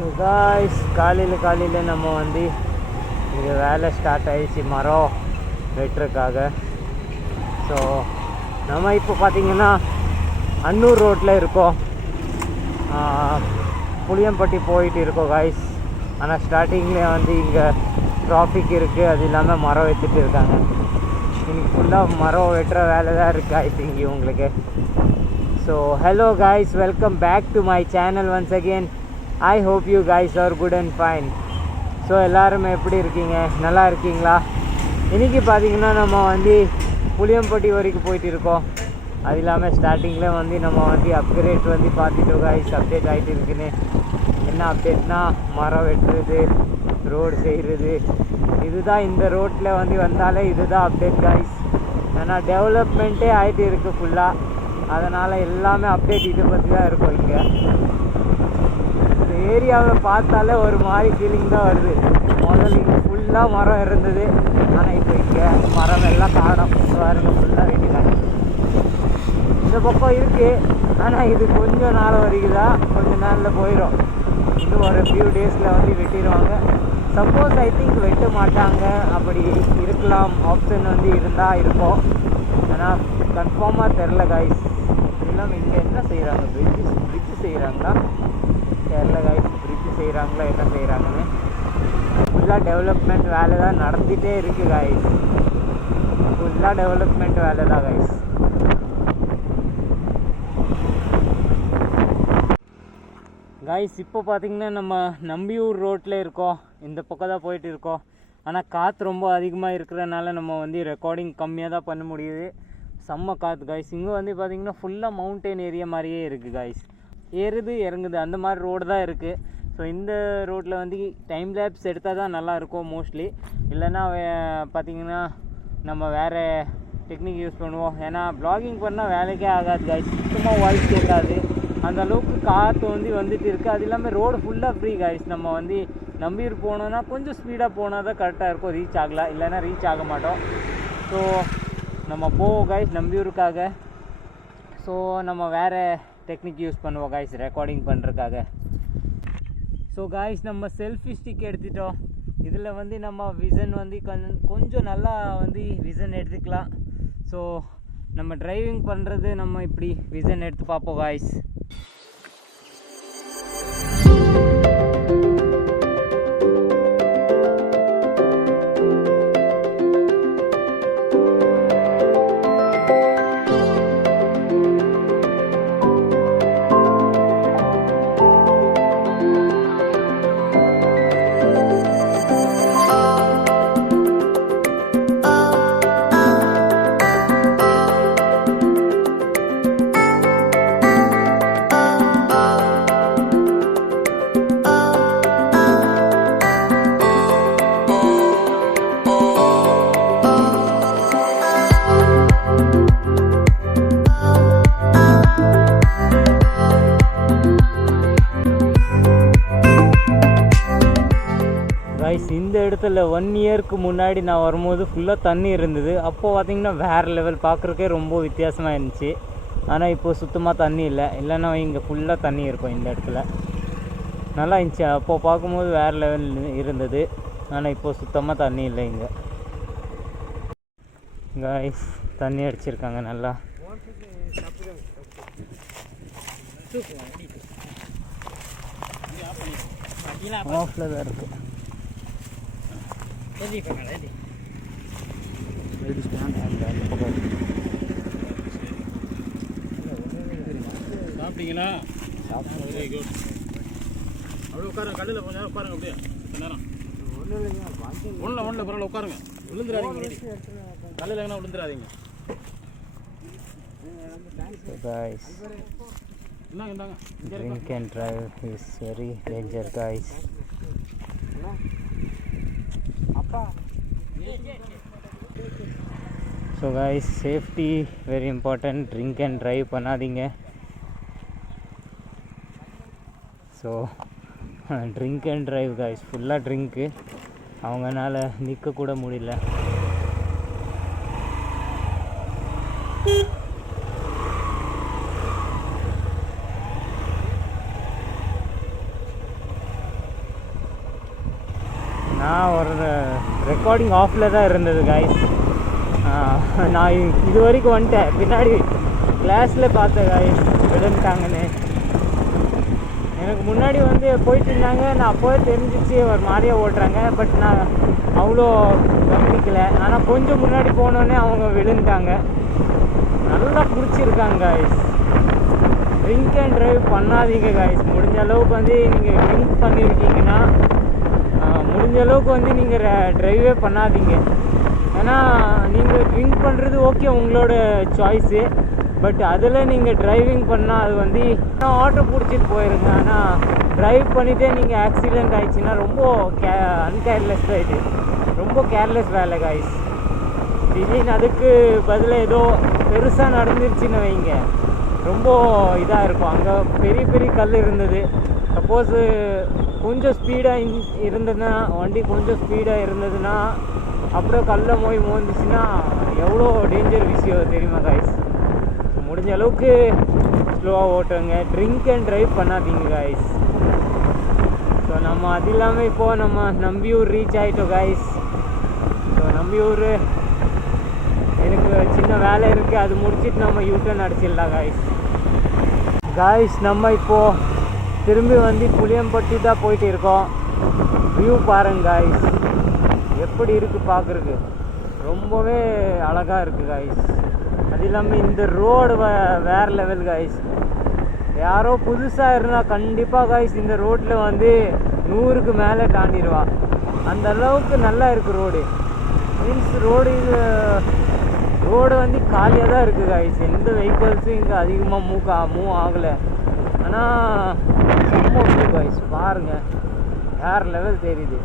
So guys காலையில் நம்ம வந்து இங்கே வேலை ஸ்டார்ட் ஆகிடுச்சு மரம் வெட்டுறதுக்காக. ஸோ நம்ம இப்போ பார்த்திங்கன்னா அன்னூர் ரோட்டில் இருக்கோம், புளியம்பட்டி போயிட்டு இருக்கோம் காய்ஸ். ஆனால் ஸ்டார்டிங்லேயே வந்து இங்கே ட்ராஃபிக் இருக்குது, அது இல்லாமல் மரம் வெட்டிட்டு இருக்காங்க. இன்றைக்கி ஃபுல்லாக மரம் வெட்டுற வேலை தான் இருக்குது ஐ திங்க் உங்களுக்கு. So hello guys, welcome back to my channel once again. I hope you guys are good and fine. So எல்லாருமே எப்படி இருக்கீங்க, நல்லா இருக்கீங்களா? இன்றைக்கி பார்த்திங்கன்னா நம்ம வந்து புளியம்பட்டி வரைக்கும் போயிட்டு இருக்கோம். அது இல்லாமல் ஸ்டார்டிங்கில் வந்து நம்ம வந்து அப்கிரேட் வந்து பார்த்துட்டோம் காய்ஸ், அப்டேட் ஆகிட்டு இருக்குன்னு. என்ன அப்டேட்னா மரம் வெட்டுறது, ரோடு செய்கிறது, இதுதான். இந்த ரோட்டில் வந்து வந்தாலே இதுதான் அப்டேட் காய்ஸ். ஏன்னா டெவலப்மெண்ட்டே ஆகிட்டு இருக்குது ஃபுல்லாக, அதனால் எல்லாமே அப்டேட் இதை பற்றி தான் இருக்கும். இங்கே இந்த ஏரியாவை பார்த்தாலே ஒரு மாதிரி ஃபீலிங் தான் வருது. முதல்ல இங்கே ஃபுல்லாக மரம் இருந்தது, ஆனால் இப்போ இங்கே மரம் எல்லாம் காணும். பாருங்க, ஃபுல்லாக வெட்டிட்டாங்க. இந்த பக்கம் இருக்குது, ஆனால் இது கொஞ்சம் நாள் வரைக்கும் தான், கொஞ்சம் நாளில் போயிடும். இன்னும் ஒரு ஃபியூ டேஸில் வந்து வெட்டிடுவாங்க. சப்போஸ் ஐ திங்க் வெட்ட மாட்டாங்க, அப்படி இருக்கலாம், ஆப்ஷன் வந்து இருந்தால் இருக்கும். ஆனால் கன்ஃபார்மாக தெரில காய்ஸ். இதெல்லாம் இங்கே என்ன செய்கிறாங்க, பிரிட்ஜு செய்கிறாங்களா தெரில காய்ஸ். பிரிட்ஜு செய்கிறாங்களா என்ன செய்கிறாங்கன்னு. ஃபுல்லாக டெவலப்மெண்ட் வேலை தான் நடந்துகிட்டே இருக்குது காய்ஸ். ஃபுல்லாக டெவலப்மெண்ட் வேலை தான் காய்ஸ். காய்ஸ் இப்போ பார்த்திங்கன்னா நம்ம நம்பியூர் ரோட்டில் இருக்கோம், இந்த பக்கம் தான் போயிட்டு இருக்கோம். ஆனால் காற்று ரொம்ப அதிகமாக இருக்கிறனால நம்ம வந்து ரெக்கார்டிங் கம்மியாக தான் பண்ண முடியுது. செம்ம காற்று காய்ஸ். இங்கே வந்து பார்த்திங்கன்னா ஃபுல்லாக மவுண்டன் ஏரியா மாதிரியே இருக்குது காய்ஸ். ஏறுது இறங்குது அந்த மாதிரி ரோடு தான் இருக்குது. ஸோ இந்த ரோட்டில் வந்து டைம் லேப்ஸ் எடுத்தால் தான் நல்லாயிருக்கும் மோஸ்ட்லி. இல்லைன்னா பார்த்திங்கன்னா நம்ம வேறு டெக்னிக் யூஸ் பண்ணுவோம். ஏன்னா ப்ளாகிங் பண்ணால் வேலைக்கே ஆகாது காய்ஸ், சுத்தமாக வாய்ஸ் கேட்காது. அந்த அளவுக்கு காற்று வந்து வந்துட்டு இருக்குது. அது இல்லாமல் ரோடு ஃபுல்லாக ஃப்ரீ காய்ஸ். நம்ம வந்து நம்பியூர் போனோன்னா கொஞ்சம் ஸ்பீடாக போனால் தான் கரெக்டாக இருக்கும், ரீச் ஆகலாம், இல்லைன்னா ரீச் ஆக மாட்டோம். ஸோ நம்ம போவோம் காய்ஸ் நம்பியூருக்காக. ஸோ நம்ம வேறு டெக்னிக் யூஸ் பண்ணுவோம் காய்ஸ் ரெக்கார்டிங் பண்ணுறதுக்காக. ஸோ காய்ஸ் நம்ம செல்ஃபி ஸ்டிக் எடுத்துட்டோம். இதில் வந்து நம்ம விசன் வந்து கொஞ்சம் நல்லா வந்து விசன் எடுத்துக்கலாம். ஸோ நம்ம டிரைவிங் பண்ணுறது நம்ம இப்படி விசன் எடுத்து பார்ப்போம் காய்ஸ். இந்த இடத்துல 1 இயருக்கு முன்னாடி நான் வரும்போது ஃபுல்லாக தண்ணி இருந்தது. அப்போது பார்த்திங்கன்னா வேறு லெவல், பார்க்குறக்கே ரொம்ப வித்தியாசமாக இருந்துச்சு. ஆனால் இப்போது சுத்தமாக தண்ணி இல்லை. இல்லைன்னா இங்கே ஃபுல்லாக தண்ணி இருக்கும். இந்த இடத்துல நல்லா இருந்துச்சு, அப்போது பார்க்கும்போது வேறு லெவல் இருந்தது. ஆனால் இப்போது சுத்தமாக தண்ணி இல்லை இங்கே காய்ஸ். தண்ணி அடிச்சிருக்காங்க நல்லா. ஆஃபில் தான் இருக்குது. சாப்பிட்டீங்களா? Very good. அப்படியே உட்காருங்க, கல்லில் கொஞ்சம் நேரம் உட்காருங்க. அப்படியே நேரம் ஒன்றில் பரவாயில்ல உட்காருங்க. விழுந்துடாதீங்க, கல்லில் எங்கன்னா விழுந்துடாதீங்க. Drink and drive is very danger guys. So guys, safety very important. Drink and drive பண்ணாதீங்க. So drink and drive guys. ஃபுல்லாக ட்ரிங்க்கு, அவங்கனால நிற்க கூட முடியல. நான் ஒரு ரெக்கார்டிங் ஆஃபில் தான் இருந்தது காய்ஸ். நான் இது வரைக்கும் வந்துட்டேன். பின்னாடி கிளாஸில் பார்த்தேன் காய்ஸ் விழுந்துட்டாங்கன்னு. எனக்கு முன்னாடி வந்து போயிட்டு இருந்தாங்க. நான் அப்போவே தெரிஞ்சிச்சு ஒரு மாதிரியே ஓட்டுறாங்க. பட் நான் அவ்வளோ கவனிக்கலை. ஆனால் கொஞ்சம் முன்னாடி போனோடனே அவங்க விழுந்துட்டாங்க. நல்லா பிடிச்சிருக்காங்க காய்ஸ். ட்ரிங்க் அண்ட் ட்ரைவ் பண்ணாதீங்க காய்ஸ். முடிஞ்ச அளவுக்கு வந்து நீங்கள் ட்ரிங்க் பண்ணியிருக்கீங்கன்னா முடிஞ்ச அளவுக்கு வந்து நீங்கள் ட்ரைவே பண்ணாதீங்க. ஏன்னா நீங்கள் ட்ரிங்க் பண்ணுறது ஓகே, உங்களோட சாய்ஸு. பட் அதில் நீங்கள் டிரைவிங் பண்ணால் அது வந்து ஆட்டோ பிடிச்சிட்டு போயிருங்க. ஆனால் ட்ரைவ் பண்ணிவிட்டே நீங்கள் ஆக்சிடெண்ட் ஆகிடுச்சின்னா ரொம்ப அன்கேர்லெஸ் தான். இது ரொம்ப கேர்லெஸ் வேலை காய்ஸ். திடீர்னு அதுக்கு பதிலாக ஏதோ பெருசாக நடந்துருச்சுன்னு வைங்க, ரொம்ப இதாக இருக்கும். அங்கே பெரிய பெரிய கல் இருந்தது. சப்போஸு கொஞ்சம் ஸ்பீடாக இருந்ததுன்னா, வண்டி கொஞ்சம் ஸ்பீடாக இருந்ததுன்னா அப்படியே கல்லை மோந்துச்சுன்னா எவ்வளோ டேஞ்சர் விஷயம் தெரியுமா காய்ஸ். முடிஞ்ச அளவுக்கு ஸ்லோவாக ஓட்டுங்க. ட்ரிங்க் அண்ட் ட்ரைவ் பண்ணாதீங்க காய்ஸ். ஸோ நம்ம அது இல்லாமல் இப்போது நம்ம நம்பியூர் ரீச் ஆகிட்டோம் காய்ஸ். ஸோ நம்பியூர் எனக்கு சின்ன வேலை இருக்குது, அது முடிச்சுட்டு நம்ம யூட்டர்ன் அடிச்சிடலாம் காய்ஸ். காய்ஸ் நம்ம இப்போது திரும்பி வந்து புளியம்பட்டி தான் போயிட்டு இருக்கோம். வியூ பாருங்க காய்ஸ், எப்படி இருக்குது பார்க்குறதுக்கு. ரொம்பவே அழகாக இருக்குது காய்ஸ். அது இல்லாமல் இந்த ரோடு வேறு லெவல் காய்ஸ். யாரோ புதுசாக இருந்தால் கண்டிப்பாக காய்ஸ் இந்த ரோட்டில் வந்து 100க்கு மேலே தாண்டிடுவா. அந்த அளவுக்கு நல்லா இருக்குது ரோடு. மீன்ஸ் ரோடு வந்து காலியாக தான் இருக்குது காய்ஸ். எந்த வெஹிக்கிள்ஸும் இங்கே அதிகமாக மூவ் ஆகலை. ஆனால் ரொம்ப வியூ காய்ஸ் பாருங்கள், வேறு லெவல் தெரியுது.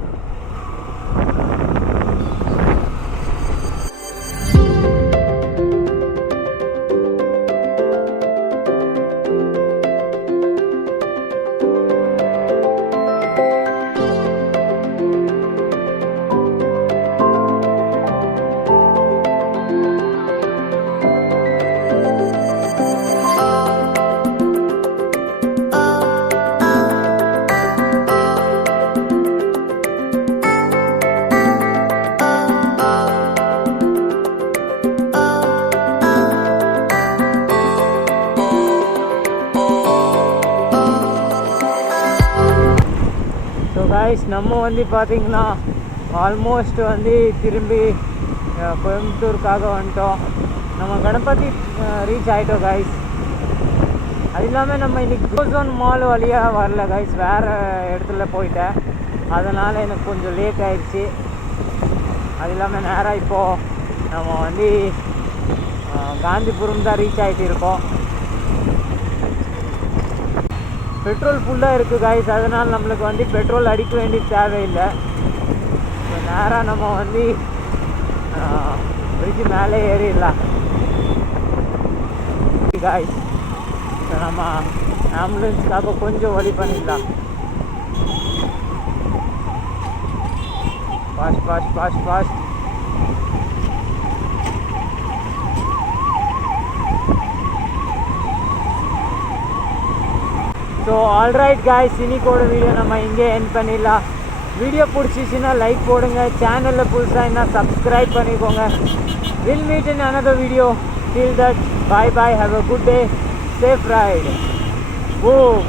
காய்ஸ் நம்ம வந்து பார்த்திங்கன்னா ஆல்மோஸ்ட் வந்து திரும்பி கோயம்புத்தூருக்காக வந்துட்டோம். நம்ம கணபதி ரீச் ஆகிட்டோம் காய்ஸ். அது இல்லாமல் நம்ம இன்றைக்கி கோசோன் மால் வழியாக வரல காய்ஸ், வேறு இடத்துல போயிட்டேன். அதனால் எனக்கு கொஞ்சம் லேட் ஆகிடுச்சு. அது இல்லாமல் நேராக இப்போது நம்ம வந்து காந்திபுரம் தான் ரீச் ஆகிட்டு இருக்கோம். பெட்ரோல் ஃபுல்லாக இருக்குது காய்ஸ். அதனால் நம்மளுக்கு வந்து பெட்ரோல் அடிக்க வேண்டிய தேவையில்லை. ஸோ நேராக நம்ம வந்து பிரிட்ஜு மேலே ஏறிடலாம் காய்ஸ். ஸோ நம்ம ஆம்புலன்ஸ்க்காக கொஞ்சம் வழி பண்ணிடலாம். ஃபாஸ்ட். ஸோ ஆல்ரைட் காய்ஸ், இன்னைக்கோட வீடியோ நம்ம இங்கே எண்ட் பண்ணிடலாம். வீடியோ பிடிச்சிச்சின்னா லைக் போடுங்க. சேனலில் புதுசாக என்ன சப்ஸ்கிரைப் பண்ணிக்கோங்க. Will meet in another video. Till that, bye, have a good day, safe ride. Boom.